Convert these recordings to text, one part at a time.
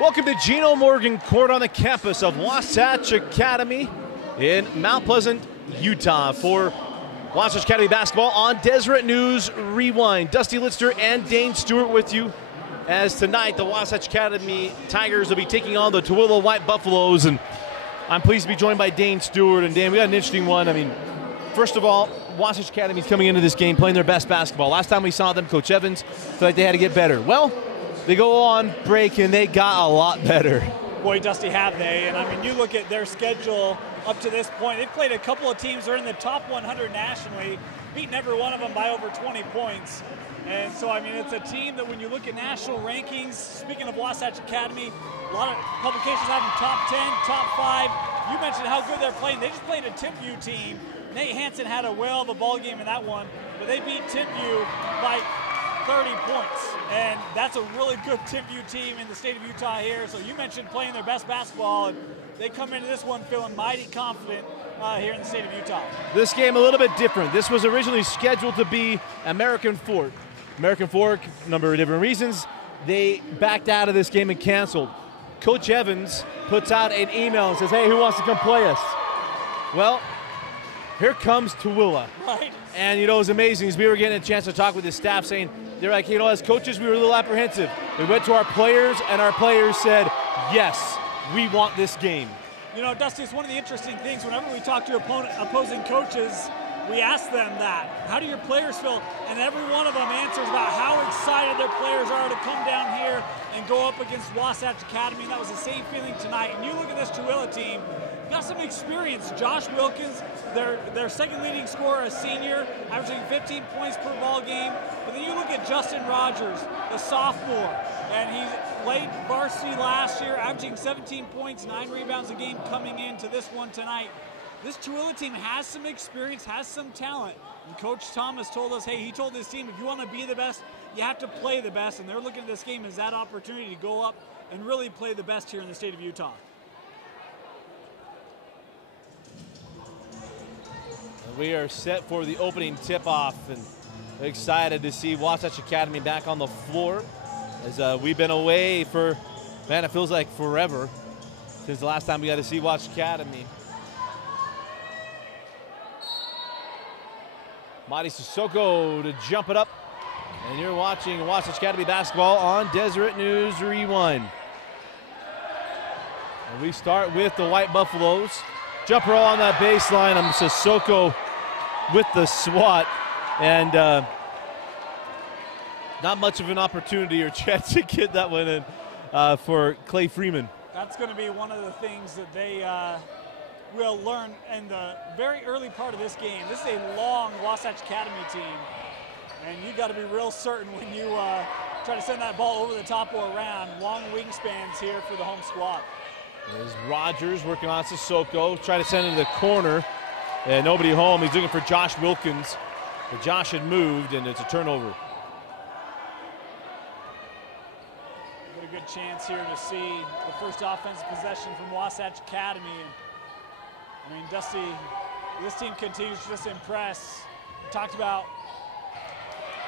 Welcome to Geno Morgan Court on the campus of Wasatch Academy in Mount Pleasant, Utah for Wasatch Academy basketball on Deseret News Rewind. Dusty Litster and Dane Stewart with you as tonight the Wasatch Academy Tigers will be taking on the Tooele White Buffaloes, and I'm pleased to be joined by Dane Stewart. And Dan, we got an interesting one. I mean, first of all, Wasatch Academy is coming into this game playing their best basketball. Last time we saw them, Coach Evans felt like they had to get better. Well, they go on break and they got a lot better. Boy, Dusty, have they. And I mean, you look at their schedule up to this point. They've played a couple of teams that are in the top 100 nationally, beaten every one of them by over 20 points. And so, I mean, it's a team that when you look at national rankings, speaking of Wasatch Academy, a lot of publications have them top 10, top 5. You mentioned how good they're playing. They just played a Timpview team. Nate Hansen had a whale of a ball game in that one, but they beat Timpview by 30 points, and that's a really good Timpview team in the state of Utah here. So you mentioned playing their best basketball, and they come into this one feeling mighty confident here in the state of Utah. This game a little bit different. This was originally scheduled to be American Fork. American Fork, a number of different reasons, they backed out of this game and canceled. Coach Evans puts out an email and says, hey, who wants to come play us? Well, here comes Tooele. Right. And, you know, it was amazing as we were getting a chance to talk with his staff saying, they're like, you know, as coaches, we were a little apprehensive. We went to our players, and our players said, yes, we want this game. You know, Dusty, it's one of the interesting things. Whenever we talk to opposing coaches, we ask them that. How do your players feel? And every one of them answers about how excited their players are to come down here and go up against Wasatch Academy. And that was the same feeling tonight. And you look at this Tooele team, got some experience. Josh Wilkins, their second leading scorer, a senior, averaging 15 points per ball game. But then you look at Justin Rogers, the sophomore, and he played varsity last year, averaging 17 points, 9 rebounds a game coming into this one tonight. This Tooele team has some experience, has some talent. And Coach Thomas told us, hey, he told his team, if you want to be the best, you have to play the best. And they're looking at this game as that opportunity to go up and really play the best here in the state of Utah. We are set for the opening tip-off, and excited to see Wasatch Academy back on the floor as we've been away for, man, it feels like forever since the last time we got to see Wasatch Academy. Madi Sissoko to jump it up, and you're watching Wasatch Academy basketball on Deseret News Rewind. And we start with the White Buffaloes. Jumper on that baseline. Sissoko with the swat, and not much of an opportunity or chance to get that one in for Clay Freeman. That's going to be one of the things that they will learn in the very early part of this game. This is a long Wasatch Academy team, and you got to be real certain when you try to send that ball over the top or around. Long wingspans here for the home squad. There's Rogers working on Sissoko, trying to send it to the corner, and nobody home. He's looking for Josh Wilkins, but Josh had moved, and it's a turnover. Got a good chance here to see the first offensive possession from Wasatch Academy. And I mean, Dusty, this team continues to just impress. Talked about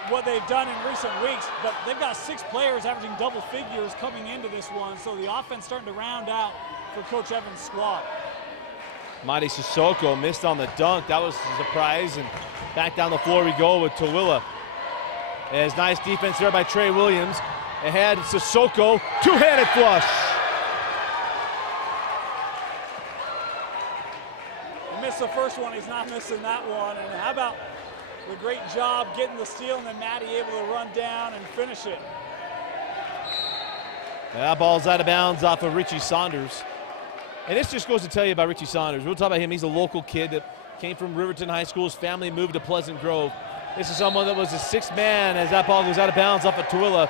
what they've done in recent weeks, but they've got 6 players averaging double figures coming into this one, so the offense starting to round out for Coach Evans' squad. Madi Sissoko missed on the dunk. That was a surprise, and back down the floor we go with Tooele. As nice defense there by Trey Williams. Ahead, Sissoko, two-handed flush. He missed the first one, he's not missing that one. And how about the great job getting the steal and then Maddie able to run down and finish it. That ball's out of bounds off of Richie Saunders. And this just goes to tell you about Richie Saunders. We'll talk about him. He's a local kid that came from Riverton High School. His family moved to Pleasant Grove. This is someone that was the 6th man as that ball goes out of bounds off of Tooele.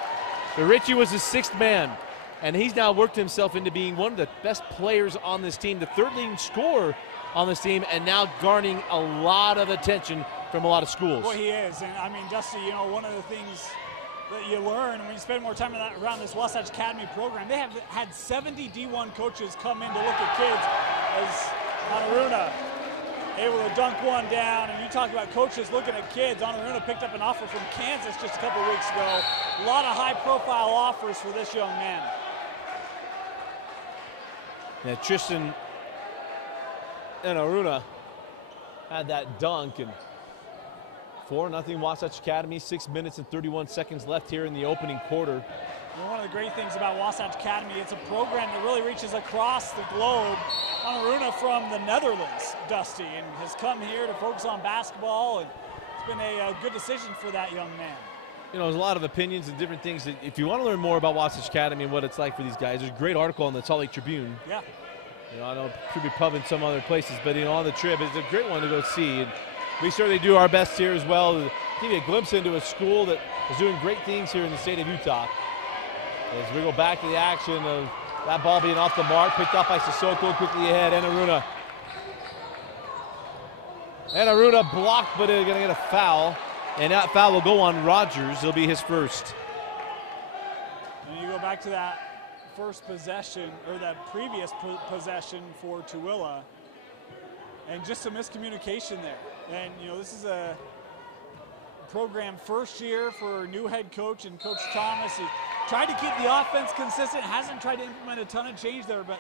But Richie was the 6th man, and he's now worked himself into being one of the best players on this team, the 3rd leading scorer on this team, and now garnering a lot of attention from a lot of schools. Well, he is, and I mean, Dusty, you know, one of the things that you learn when you spend more time around this Wasatch Academy program, they have had 70 D1 coaches come in to look at kids as Honoruna able to dunk one down. And you talk about coaches looking at kids. Honoruna picked up an offer from Kansas just a couple weeks ago. A lot of high-profile offers for this young man. Yeah, Tristan and Honoruna had that dunk, and 4-0 Wasatch Academy, 6 minutes and 31 seconds left here in the opening quarter. And one of the great things about Wasatch Academy, it's a program that really reaches across the globe. Honoruna from the Netherlands, Dusty, and has come here to focus on basketball, and it's been a good decision for that young man. You know, there's a lot of opinions and different things. If you want to learn more about Wasatch Academy and what it's like for these guys, there's a great article on the Salt Lake Tribune. Yeah. You know, I know it could be pub in some other places, but you know, on the trip, it's a great one to go see. And we certainly do our best here as well to give you a glimpse into a school that is doing great things here in the state of Utah. As we go back to the action of that ball being off the mark, picked up by Sissoko, quickly ahead, Honoruna. Honoruna blocked, but they're gonna get a foul. And that foul will go on Rogers. It'll be his first. And you go back to that first possession, or that previous possession for Tooele, and just some miscommunication there. And you know, this is a program first year for new head coach and Coach Thomas. He tried to keep the offense consistent, hasn't tried to implement a ton of change there, but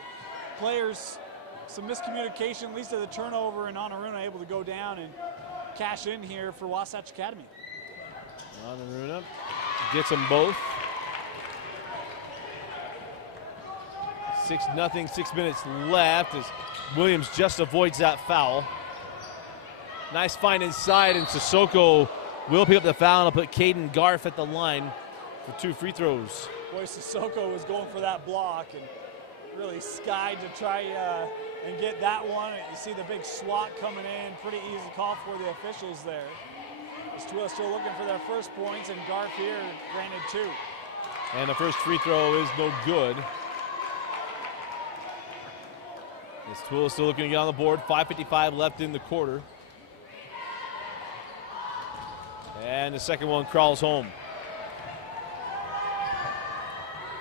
players, some miscommunication leads to the turnover, and Honoruna able to go down and cash in here for Wasatch Academy. Honoruna gets them both. 6-0, 6 minutes left as Williams just avoids that foul. Nice find inside, and Sissoko will pick up the foul and put Caden Garf at the line for 2 free throws. Boy, Sissoko was going for that block and really skied to try and get that one. You see the big swat coming in, pretty easy call for the officials there. Tooele still looking for their first points, and Garf here granted 2. And the first free throw is no good. As Tooele still looking to get on the board, 5:55 left in the quarter. And the second one crawls home.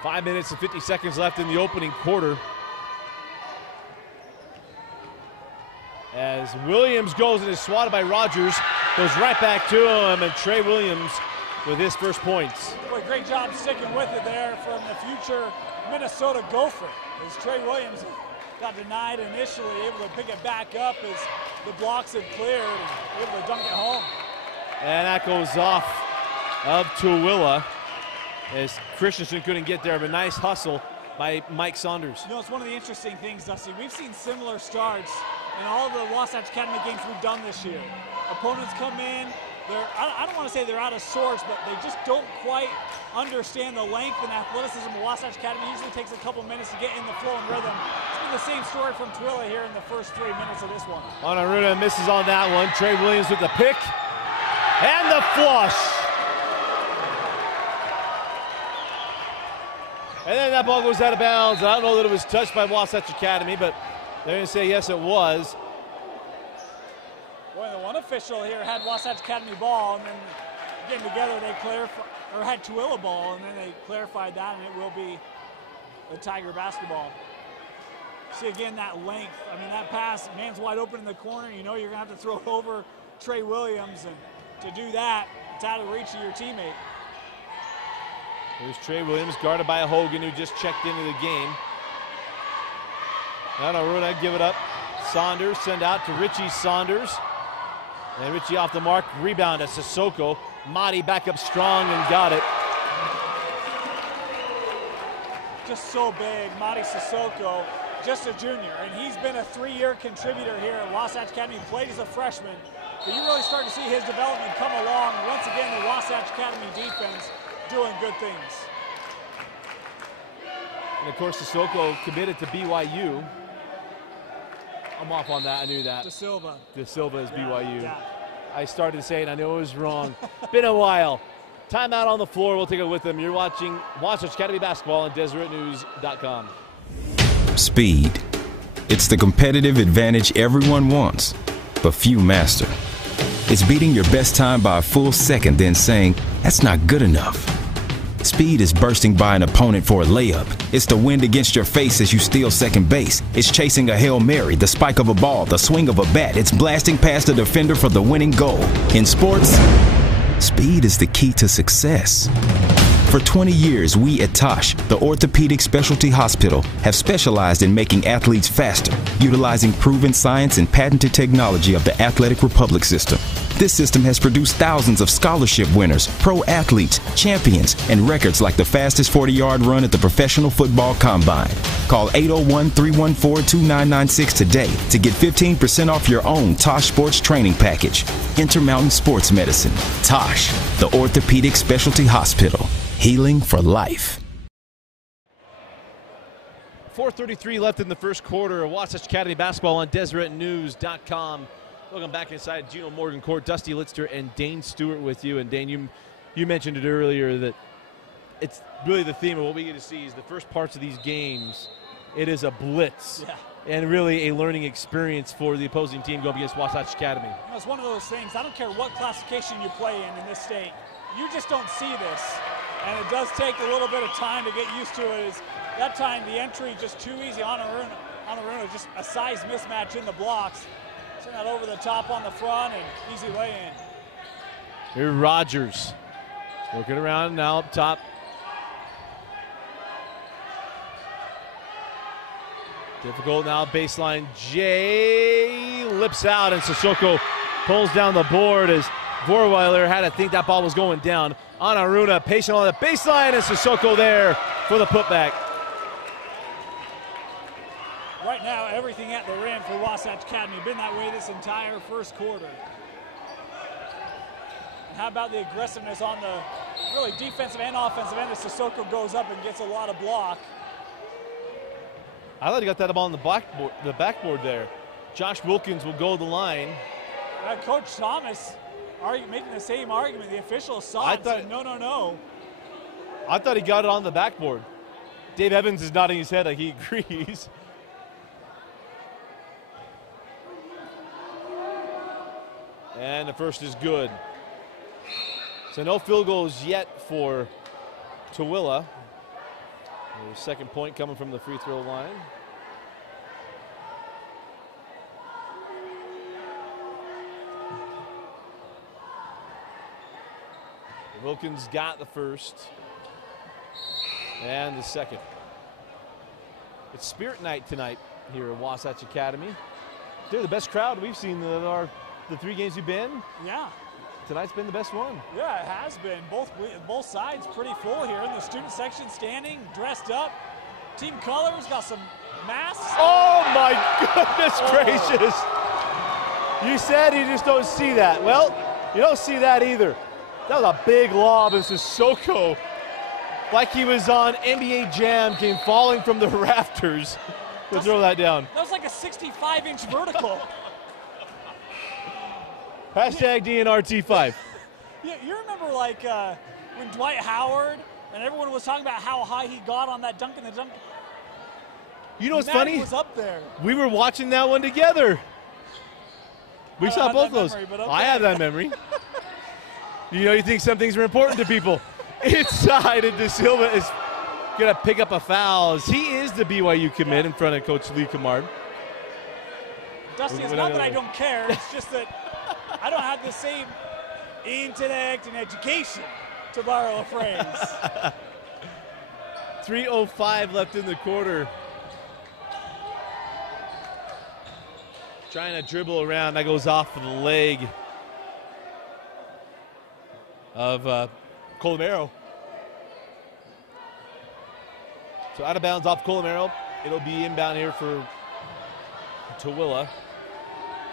5 minutes and 50 seconds left in the opening quarter. As Williams goes and is swatted by Rogers, goes right back to him, and Trey Williams with his first points. Boy, great job sticking with it there from the future Minnesota Gopher. As Trey Williams got denied initially, able to pick it back up as the blocks had cleared, and able to dunk it home. And that goes off of Tooele as Christensen couldn't get there, but nice hustle by Mike Saunders. You know, it's one of the interesting things, Dusty. We've seen similar starts in all the Wasatch Academy games we've done this year. Opponents come in, I don't want to say they're out of sorts, but they just don't quite understand the length and athleticism of Wasatch Academy. It usually takes a couple minutes to get in the flow and rhythm. It's been the same story from Tooele here in the first 3 minutes of this one. Honoruna misses on that one. Trey Williams with the pick and the flush. And then that ball goes out of bounds. I don't know that it was touched by Wasatch Academy, but they're going to say yes, it was. Boy, the one official here had Wasatch Academy ball, and then getting together they clarified, or had Tooele ball, and then they clarified that, and it will be the Tiger basketball. See again that length. I mean, that pass, man's wide open in the corner. You know you're going to have to throw it over Trey Williams, and to do that, it's out of reach of your teammate. Here's Trey Williams, guarded by Hogan, who just checked into the game. Now Aruna give it up. Saunders send out to Richie Saunders. And Richie off the mark, rebound at Sissoko. Mahdi back up strong and got it. Just so big, Mahdi Sissoko, just a junior, and he's been a 3-year contributor here at Wasatch Academy. Played as a freshman, but you really start to see his development come along. Once again, the Wasatch Academy defense doing good things. And of course, Sissoko committed to BYU. I'm off on that, I knew that. De Silva. De Silva is BYU. Yeah. I started to say it, I know it was wrong. Been a while. Timeout on the floor, we'll take it with them. You're watching Wasatch Academy Basketball on DeseretNews.com. Speed. It's the competitive advantage everyone wants, but few master. It's beating your best time by a full second, then saying, that's not good enough. Speed is bursting by an opponent for a layup. It's the wind against your face as you steal second base. It's chasing a Hail Mary, the spike of a ball, the swing of a bat. It's blasting past a defender for the winning goal. In sports, speed is the key to success. For 20 years, we at Tosh, the orthopedic specialty hospital, have specialized in making athletes faster, utilizing proven science and patented technology of the Athletic Republic system. This system has produced thousands of scholarship winners, pro athletes, champions, and records like the fastest 40-yard run at the Professional Football Combine. Call 801-314-2996 today to get 15% off your own Tosh Sports Training Package. Intermountain Sports Medicine. Tosh, the orthopedic specialty hospital. Healing for life. 4:33 left in the first quarter of Wasatch Academy Basketball on DeseretNews.com. Welcome back inside Geno Morgan Court. Dusty Litster and Dane Stewart with you. And Dane, you mentioned it earlier that it's really the theme of what we get to see is the first parts of these games. It is a blitz. Yeah. And really a learning experience for the opposing team going up against Wasatch Academy. It's one of those things, I don't care what classification you play in this state, you just don't see this. And it does take a little bit of time to get used to it. That time the entry just too easy on Aruna, just a size mismatch in the blocks. Send that over the top on the front and easy lay in. Here Rogers working around now up top. Difficult now, baseline. Jay lips out, and Sissoko pulls down the board as Vorweiler had to think that ball was going down. On Aruna, patient on the baseline, and Sissoko there for the putback. Right now, everything at the rim for Wasatch Academy. Been that way this entire first quarter. And how about the aggressiveness on the really defensive and offensive end as Sissoko goes up and gets a lot of block. I thought he got that ball on the backboard there. Josh Wilkins will go to the line. Coach Thomas making the same argument. The official saw it and said, no, no, no. I thought he got it on the backboard. Dave Evans is nodding his head like he agrees. And the first is good. So no field goals yet for Tooele. The second point coming from the free throw line. Wilkins got the first and the second. It's Spirit Night tonight here at Wasatch Academy. They're the best crowd we've seen the 3 games you've been. Yeah. Tonight's been the best one. Yeah, it has been. Both sides pretty full here in the student section, standing, dressed up. Team colors, got some masks. Oh my goodness gracious. You said you just don't see that. Well, you don't see that either. That was a big lob, and Sissoko, like he was on NBA Jam, came falling from the rafters to throw that down. That was like a 65-inch vertical. Hashtag DNRT5. Yeah, you remember like when Dwight Howard and everyone was talking about how high he got on that dunk in the dunk. You know what's funny? He was up there. We were watching that one together. We saw both of those. Memory, okay. I have that memory. You think some things are important to people. Inside, and De Silva is going to pick up a foul as he is the BYU commit in front of Coach Lee Camard. Dusty, it's not that I don't care. It's just that I don't have the same intellect and education, to borrow a phrase. 3:05 left in the quarter. Trying to dribble around. That goes off of the leg of Colomero. So out of bounds off Colomero. It'll be inbound here for Tooele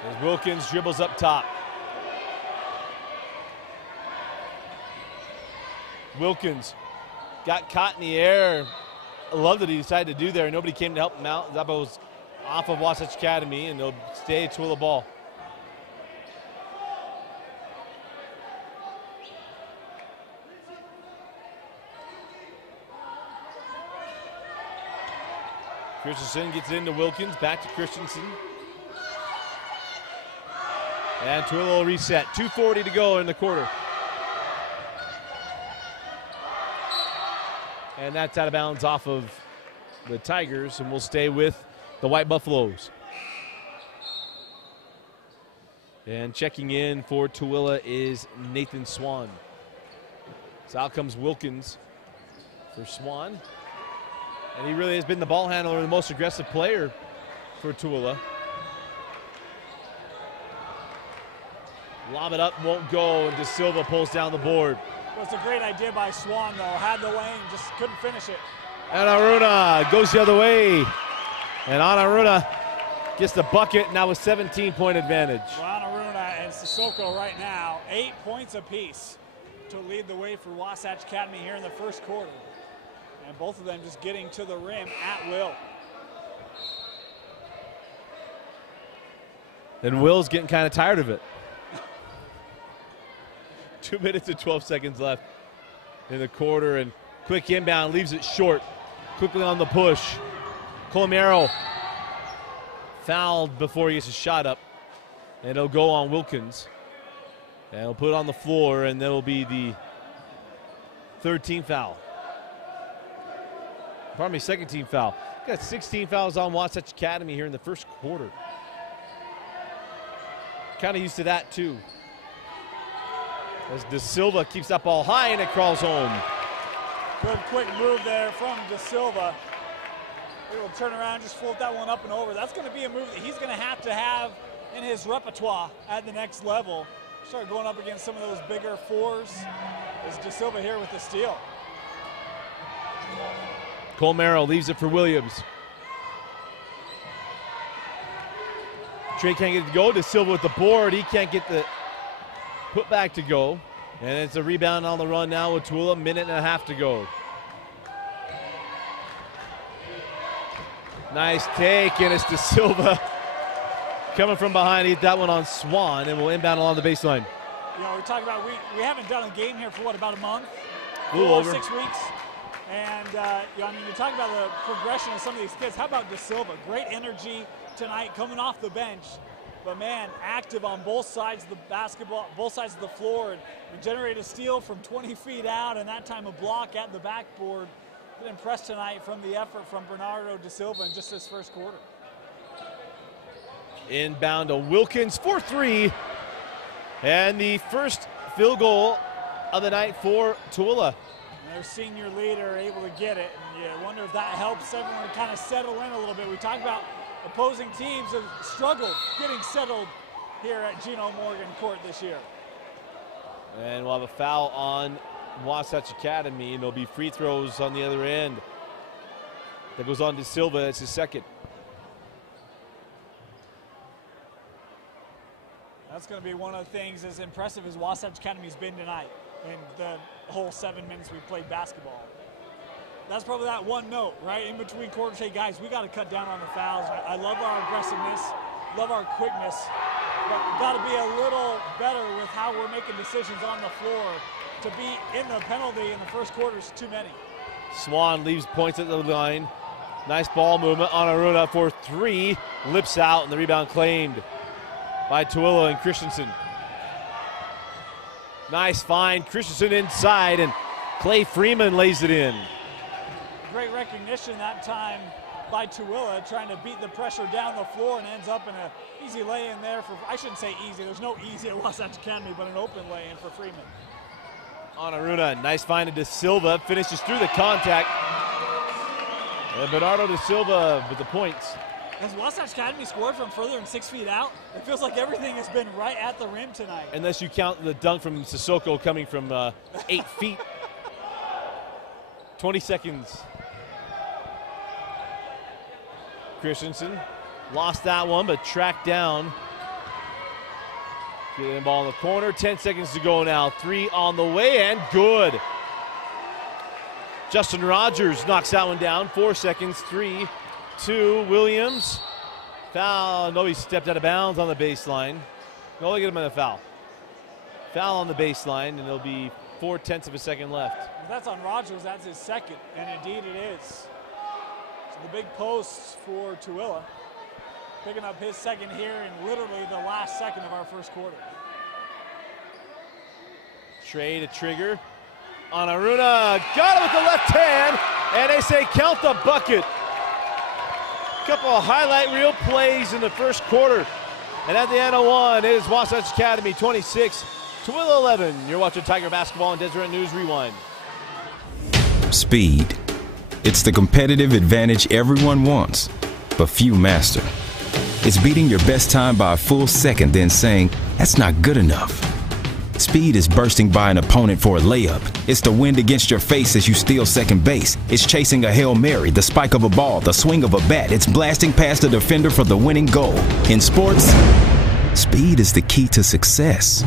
as Wilkins dribbles up top. Wilkins got caught in the air. I love that he decided to do there. Nobody came to help him out. That was off of Wasatch Academy, and they'll stay Tooele ball. Christensen gets it into Wilkins, back to Christensen. And Tooele will reset. 2:40 to go in the quarter. And that's out of bounds off of the Tigers, and we'll stay with the White Buffaloes. And checking in for Tooele is Nathan Swan. So out comes Wilkins for Swan. And he really has been the ball handler, the most aggressive player for Tooele. Lob it up, won't go, and De Silva pulls down the board. Well, it's a great idea by Swan, though. Had the lane, just couldn't finish it. And Aruna goes the other way. And Aruna gets the bucket, now with 17-point advantage. Well, Aruna and Sissoko right now, 8 points apiece to lead the way for Wasatch Academy here in the first quarter. And both of them just getting to the rim at will. And Will's getting kind of tired of it. 2 minutes and 12 seconds left in the quarter, and quick inbound leaves it short. Quickly on the push. Colomero fouled before he gets his shot up. And it'll go on Wilkins. And he'll put it on the floor, and that'll be the third team foul. Pardon me, second team foul. Got 16 fouls on Wasatch Academy here in the first quarter. Kind of used to that too. As De Silva keeps that ball high and it crawls home. Good quick move there from De Silva. He will turn around, just float that one up and over. That's going to be a move that he's going to have in his repertoire at the next level. Start going up against some of those bigger fours. Is De Silva here with the steal. Colomero leaves it for Williams. Trey can't get it to go. De Silva with the board. He can't get the put back to go. And it's a rebound on the run now with Tooele. A minute and a half to go. Nice take, and it's De Silva coming from behind. He hit that one on Swan, and will inbound along the baseline. You know, we're talking about we haven't done a game here for what, about a month? A little over 6 weeks. And, you know, I mean, you're talking about the progression of some of these kids. How about De Silva? Great energy tonight coming off the bench. But, man, active on both sides of the basketball, both sides of the floor. And generate a steal from 20 feet out, and that time a block at the backboard. Been impressed tonight from the effort from Bernardo De Silva in just this first quarter. Inbound to Wilkins for three. And the first field goal of the night for Tooele. Their senior leader able to get it, and you wonder if that helps everyone kind of settle in a little bit. We talked about opposing teams have struggled getting settled here at Geno Morgan Court this year. And we'll have a foul on Wasatch Academy, and there'll be free throws on the other end. That goes on to Silva. That's his second. That's going to be one of the things as impressive as Wasatch Academy's been tonight in the whole 7 minutes we played basketball. That's probably that one note, right? In between quarters, hey guys, we got to cut down on the fouls. I love our aggressiveness, love our quickness, but we've got to be a little better with how we're making decisions on the floor. To be in the penalty in the first quarter is too many. Swan leaves points at the line. Nice ball movement on Aruna for three. Lips out, and the rebound claimed by Tooele and Christensen. Nice find. Christensen inside, and Clay Freeman lays it in. Great recognition that time by Tooele, trying to beat the pressure down the floor, and ends up in an easy lay-in there for, I shouldn't say easy, there's no easy at Wasatch Academy, but an open lay-in for Freeman. Anaruna, nice find to Silva, finishes through the contact. And Bernardo De Silva with the points. Has Wasatch Academy scored from further than 6 feet out? It feels like everything has been right at the rim tonight. Unless you count the dunk from Sissoko coming from 8 feet. 20 seconds. Christensen lost that one, but tracked down. Getting the ball in the corner. 10 seconds to go now. 3 on the way, and good. Justin Rogers knocks that one down. 4 seconds. 3, 2. Williams. Foul. No, he stepped out of bounds on the baseline. No, they get him on the foul. Foul on the baseline, and there'll be 0.4 of a second left. If that's on Rogers, that's his second, and indeed it is. So the big post for Tooele, picking up his second here in literally the last second of our first quarter. Trey to trigger. Anaruna got it with the left hand, and they say count the bucket. Couple of highlight reel plays in the first quarter. And at the end of one, it is Wasatch Academy 26, Tooele 11. You're watching Tiger Basketball on Deseret News Rewind. Speed. It's the competitive advantage everyone wants, but few master. It's beating your best time by a full second, then saying, that's not good enough. Speed is bursting by an opponent for a layup. It's the wind against your face as you steal second base. It's chasing a Hail Mary, the spike of a ball, the swing of a bat. It's blasting past a defender for the winning goal. In sports, speed is the key to success.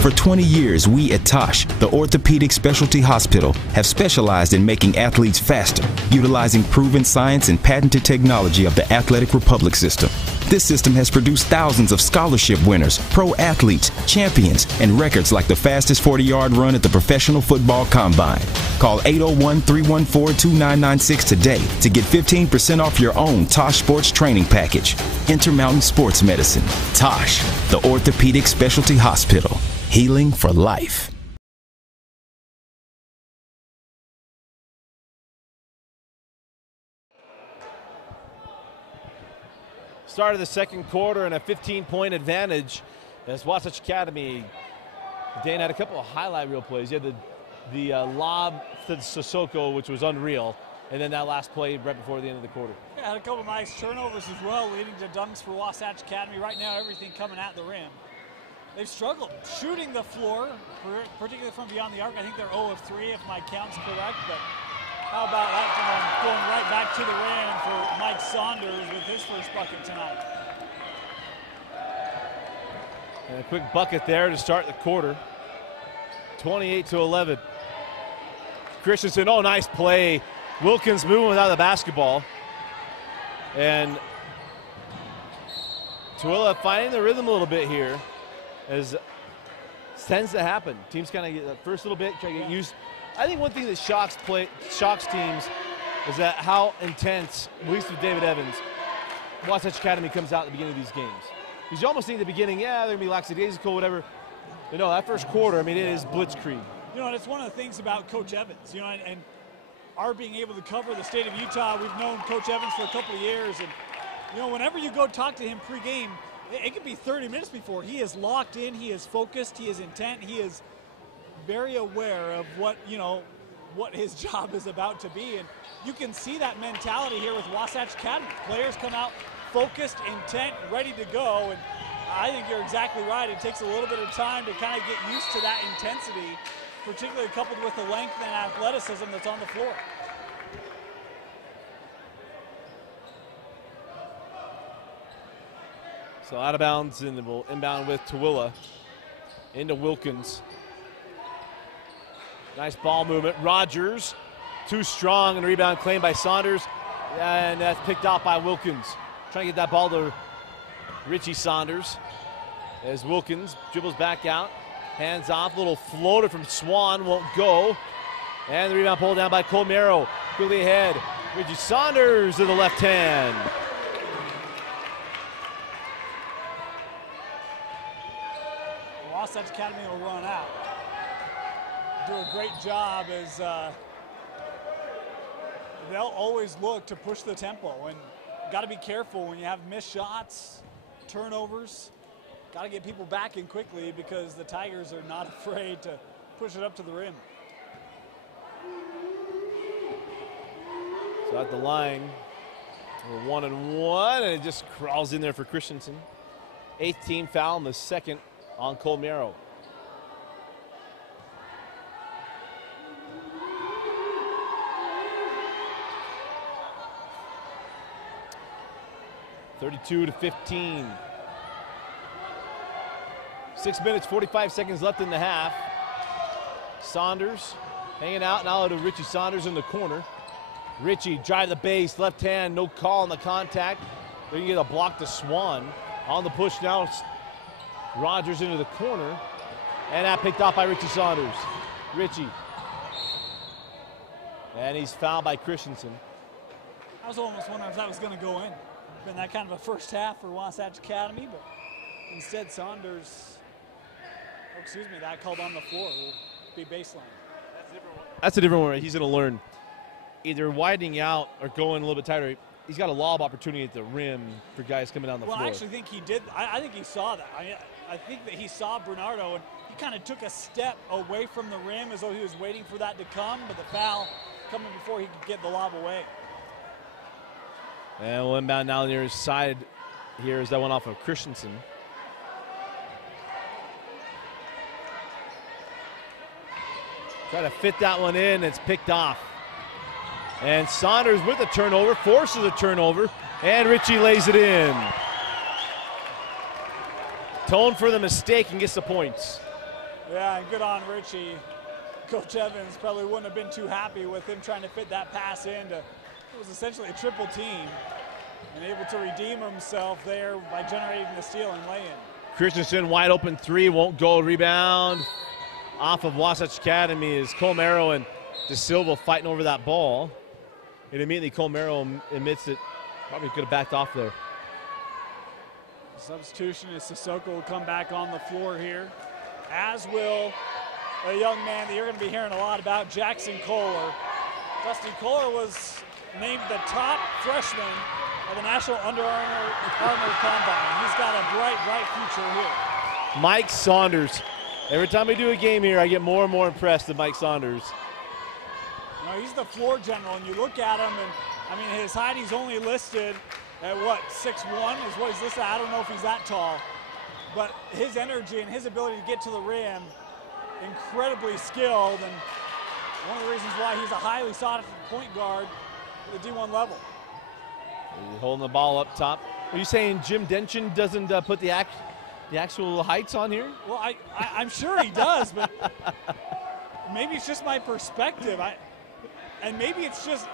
For 20 years, we at Tosh, the orthopedic specialty hospital, have specialized in making athletes faster, utilizing proven science and patented technology of the Athletic Republic system. This system has produced thousands of scholarship winners, pro athletes, champions, and records like the fastest 40-yard run at the Professional Football Combine. Call 801-314-2996 today to get 15% off your own Tosh Sports Training Package. Intermountain Sports Medicine. Tosh, the orthopedic specialty hospital. Healing for life. Start of the second quarter and a 15-point advantage as Wasatch Academy. Dan had a couple of highlight reel plays. You had the lob to Sissoko, which was unreal, and then that last play right before the end of the quarter. Yeah, had a couple of nice turnovers as well, leading to dunks for Wasatch Academy. Right now, everything coming at the rim. They've struggled shooting the floor, particularly from beyond the arc. I think they're 0 of 3 if my count's correct, but how about that going right back to the rim for Mike Saunders with his first bucket tonight. And a quick bucket there to start the quarter. 28-11. Christensen, oh, nice play. Wilkins moving without the basketball. And Tooele finding the rhythm a little bit here, as tends to happen. Teams kind of get that first little bit, try to get used. I think one thing that shocks teams is that how intense, at least with David Evans, Wasatch Academy comes out at the beginning of these games. Because you almost think at the beginning, yeah, they're going to be lackadaisical, whatever. But no, that first quarter, I mean, it is blitzkrieg. You know, and it's one of the things about Coach Evans, you know, and our being able to cover the state of Utah. We've known Coach Evans for a couple of years, and, you know, whenever you go talk to him pregame, it could be 30 minutes before. He is locked in, he is focused, he is intent, he is very aware of what, you know, what his job is about to be. And you can see that mentality here with Wasatch Academy. Players come out focused, intent, ready to go. And I think you're exactly right. It takes a little bit of time to kind of get used to that intensity, particularly coupled with the length and athleticism that's on the floor. So out of bounds, and we'll inbound with Tooele into Wilkins. Nice ball movement. Rogers, too strong, and a rebound claimed by Saunders. And that's picked off by Wilkins. Trying to get that ball to Richie Saunders. As Wilkins dribbles back out. Hands off, little floater from Swan, won't go. And the rebound pulled down by Colmero. Quickly ahead. Richie Saunders to the left hand. Wasatch Academy will run out. Do a great job as they'll always look to push the tempo, and got to be careful when you have missed shots, turnovers. Got to get people back in quickly because the Tigers are not afraid to push it up to the rim. So at the line, we're 1-1, and it just crawls in there for Christensen. 8th team foul, and the second on Colmero. (32-15). 6 minutes, 45 seconds left in the half. Saunders hanging out now to Richie Saunders in the corner. Richie drive the base, left hand, no call on the contact. They're gonna get a block to Swan. On the push now, Rogers into the corner. And that picked off by Richie Saunders. Richie. And he's fouled by Christensen. I was almost wondering if that was gonna go in. Been that kind of a first half for Wasatch Academy, but instead Saunders, that called on the floor will be baseline. That's a different one. He's gonna learn. Either widening out or going a little bit tighter. He's got a lob opportunity at the rim for guys coming down the floor. Well, I actually think he did. I think he saw that. I think that he saw Bernardo, and he kind of took a step away from the rim as though he was waiting for that to come, but the foul coming before he could get the lob away. And we'll inbound now near his side here as that went off of Christensen. Try to fit that one in. It's picked off. And Saunders with a turnover, forces a turnover, and Richie lays it in. Tone for the mistake and gets the points. Yeah, and good on Richie. Coach Evans probably wouldn't have been too happy with him trying to fit that pass in. It was essentially a triple team, and able to redeem himself there by generating the steal and lay-in. Christensen wide open three, won't go. Rebound off of Wasatch Academy is Colmero and De Silva fighting over that ball. And immediately Colmero admits that probably could have backed off there. Substitution is Sissoko will come back on the floor here, as will a young man that you're going to be hearing a lot about, Jackson Kohler. Dusty Kohler was named the top freshman of the National Under Armour Combine. He's got a bright future here. Mike Saunders. Every time we do a game here, I get more and more impressed with Mike Saunders. You know, he's the floor general, and you look at him, and I mean, his height, he's only listed at what, 6'1" is what he's listed. I don't know if he's that tall, but his energy and his ability to get to the rim, incredibly skilled, and one of the reasons why he's a highly sought-after point guard at the D1 level. He's holding the ball up top. Are you saying Jim Denchen doesn't put the actual heights on here? Well, I'm sure he does, but maybe it's just my perspective. And maybe it's just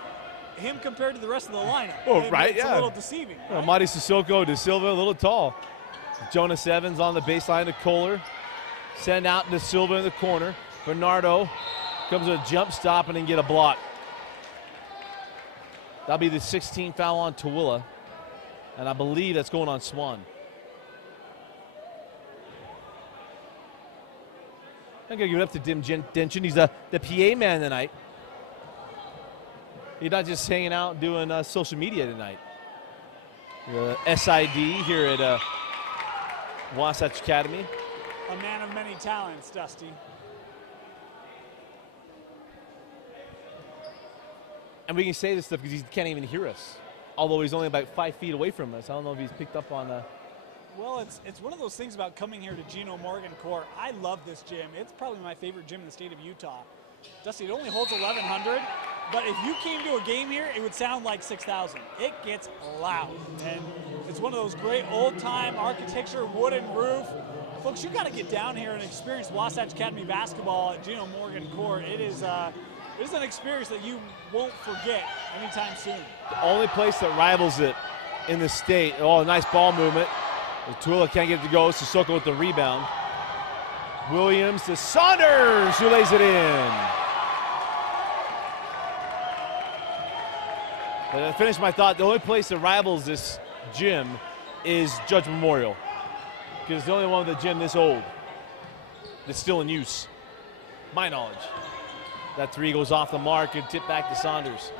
him compared to the rest of the lineup. Oh, right, it's a little deceiving. Right? Madi Sissoko, De Silva, a little tall. Jonas Evans on the baseline to Kohler. Send out De Silva in the corner. Bernardo comes with a jump stop and then get a block. That'll be the 16th foul on Tooele. And I believe that's going on Swan. I'm going to give it up to Dim Denchen. He's the PA man tonight. He's not just hanging out doing social media tonight. SID here at Wasatch Academy. A man of many talents, Dusty. And we can say this stuff because he can't even hear us. Although he's only about 5 feet away from us. I don't know if he's picked up on Well, it's one of those things about coming here to Geno Morgan Court. I love this gym. It's probably my favorite gym in the state of Utah. Dusty, it only holds 1,100, but if you came to a game here, it would sound like 6,000. It gets loud, and it's one of those great old-time architecture, wooden roof. Folks, you got to get down here and experience Wasatch Academy basketball at Geno Morgan Court. It is an experience that you won't forget anytime soon. The only place that rivals it in the state. Oh, nice ball movement. Tooele can't get it to go. Sissoko with the rebound. Williams to Saunders, who lays it in. But to finish my thought, the only place that rivals this gym is Judge Memorial, because it's the only one with a gym this old that's still in use, my knowledge. That three goes off the mark and tipped back to Saunders.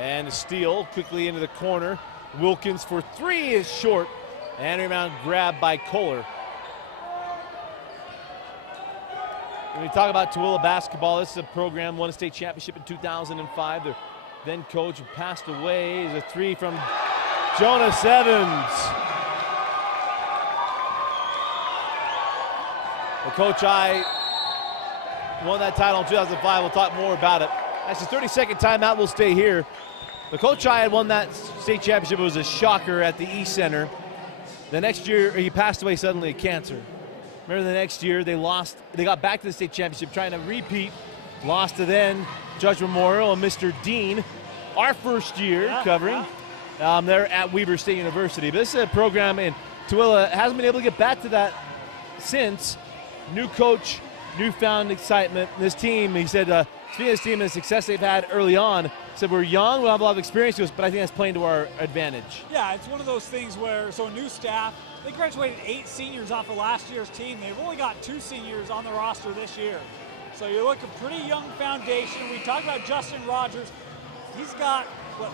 And a steal quickly into the corner. Wilkins for three is short. And rebound grabbed by Kohler. When we talk about Tooele basketball, this is a program won a state championship in 2005. Their then coach who passed away is a three from Jonas Evans. The coach I won that title in 2005. We'll talk more about it. That's his 32nd timeout. We'll stay here. The coach I had won that state championship. It was a shocker at the East Center. The next year, he passed away suddenly of cancer. Remember the next year, they lost. They got back to the state championship, trying to repeat. Lost to then Judge Memorial and Mr. Dean. Our first year covering. They're at Weber State University. But this is a program in Tooele hasn't been able to get back to that since. New coach, newfound excitement. This team, he said, speaking of this team and the success they've had early on, said we're young, we'll have a lot of experience to us, but I think that's playing to our advantage. Yeah, it's one of those things where, so a new staff, they graduated 8 seniors off of last year's team. They've only got 2 seniors on the roster this year. So you look at a pretty young foundation. We talked about Justin Rogers. He's got,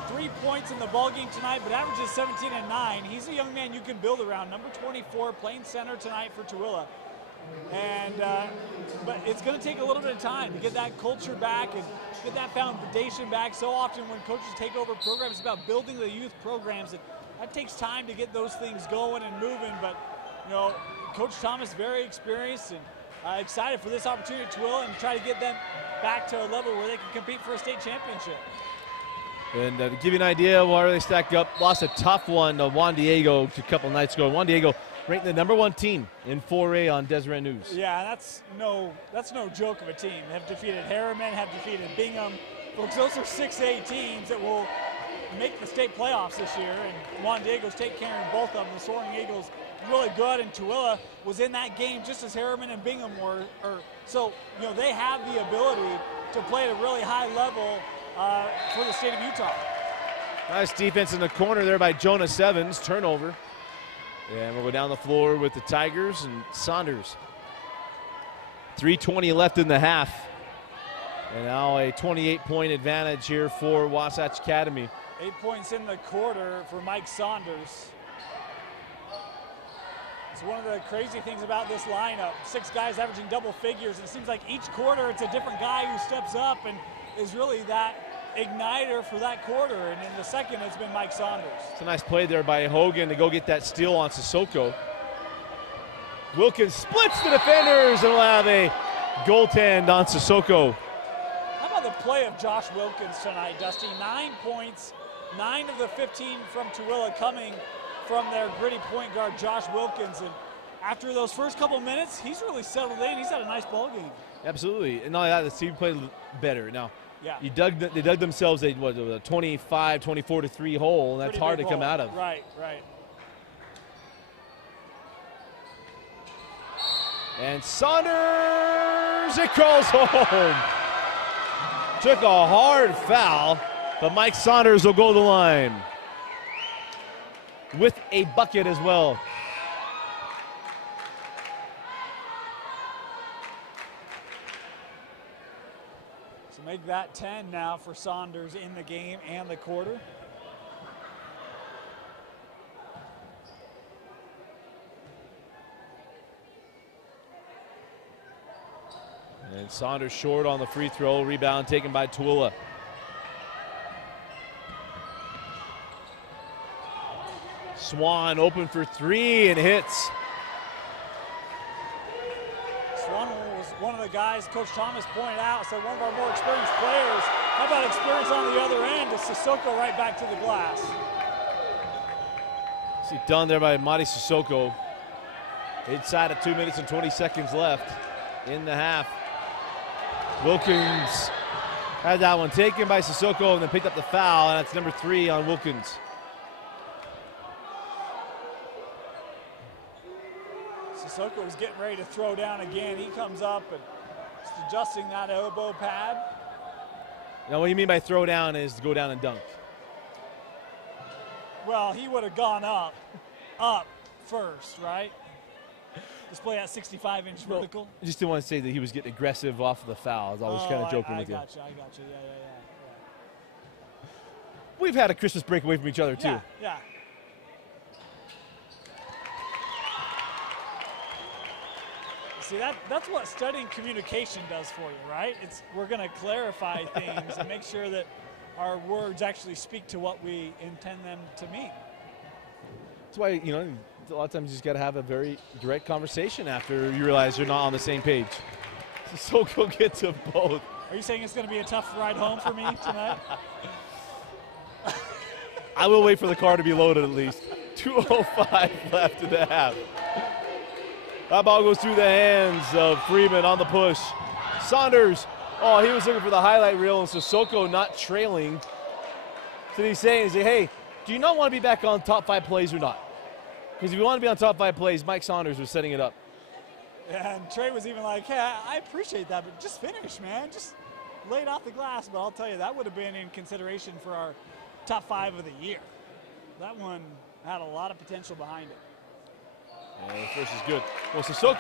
3 points in the ballgame tonight, but averages 17 and 9. He's a young man you can build around. Number 24, playing center tonight for Tooele. And but it's going to take a little bit of time to get that culture back and get that foundation back. So often when coaches take over programs, it's about building the youth programs, and that takes time to get those things going and moving. But you know, Coach Thomas very experienced and excited for this opportunity at Tooele and try to get them back to a level where they can compete for a state championship. And to give you an idea of where they stack up, lost a tough one to Juan Diego a couple nights ago. Juan Diego ranked the #1 team in 4A on Deseret News. Yeah, that's no joke of a team. They have defeated Harriman, have defeated Bingham. Folks, those are 6A teams that will make the state playoffs this year, and Juan Diego's taking care of both of them. The Soaring Eagles really good, and Tooele was in that game just as Harriman and Bingham were. So, you know, they have the ability to play at a really high level for the state of Utah. Nice defense in the corner there by Jonas Evans. Turnover. And we'll go down the floor with the Tigers and Saunders. 3:20 left in the half. And now a 28-point advantage here for Wasatch Academy. 8 points in the quarter for Mike Saunders. It's one of the crazy things about this lineup. 6 guys averaging double figures. And it seems like each quarter it's a different guy who steps up and is really that igniter for that quarter, and in the second it's been Mike Saunders. It's a nice play there by Hogan to go get that steal on Sissoko. Wilkins splits the defenders and will have a goaltend on Sissoko. How about the play of Josh Wilkins tonight, Dusty? 9 points, 9 of the 15 from Tooele coming from their gritty point guard Josh Wilkins, and after those first couple minutes he's really settled in. He's had a nice ball game. Absolutely, and not only that, the team played better. Now, yeah, they dug themselves a 25, 24-3 hole, and that's pretty hard to hole. come out of. Right. And Saunders, it crawls home. Took a hard foul, but Mike Saunders will go to the line with a bucket as well. Make that 10 now for Saunders in the game and the quarter. And Saunders short on the free throw. Rebound taken by Tooele. Swan open for 3 and hits. Swan was one of the guys Coach Thomas pointed out, said one of our more experienced players. How about experience on the other end? Is Sissoko right back to the glass. See done there by Madi Sissoko. Inside of 2 minutes and 20 seconds left in the half. Wilkins had that one taken by Sissoko and then picked up the foul, and that's number 3 on Wilkins. Sissoko was getting ready to throw down again. He comes up and just adjusting that elbow pad. Now, what you mean by throw down is to go down and dunk. Well, he would have gone up first, right? Just play that 65-inch vertical. I just didn't want to say that he was getting aggressive off of the foul. I was kind of joking with you. I got you. Yeah. We've had a Christmas break away from each other, too. Yeah. See, that's what studying communication does for you, right? We're going to clarify things and make sure that our words actually speak to what we intend them to mean. That's why, you know, a lot of times you just got to have a very direct conversation after you realize you're not on the same page. So go get to both. Are you saying it's going to be a tough ride home for me tonight? I will wait for the car to be loaded at least. 2:05 left in the half. That ball goes through the hands of Freeman on the push. Saunders, oh, he was looking for the highlight reel, and Sissoko not trailing. So he's saying, hey, do you not want to be back on top 5 plays or not? Because if you want to be on top 5 plays, Mike Saunders was setting it up. Yeah, and Trey was even like, hey, I appreciate that, but just finish, man. Just lay it off the glass. But I'll tell you, that would have been in consideration for our top 5 of the year. That one had a lot of potential behind it. And the first is good. Well, Sissoko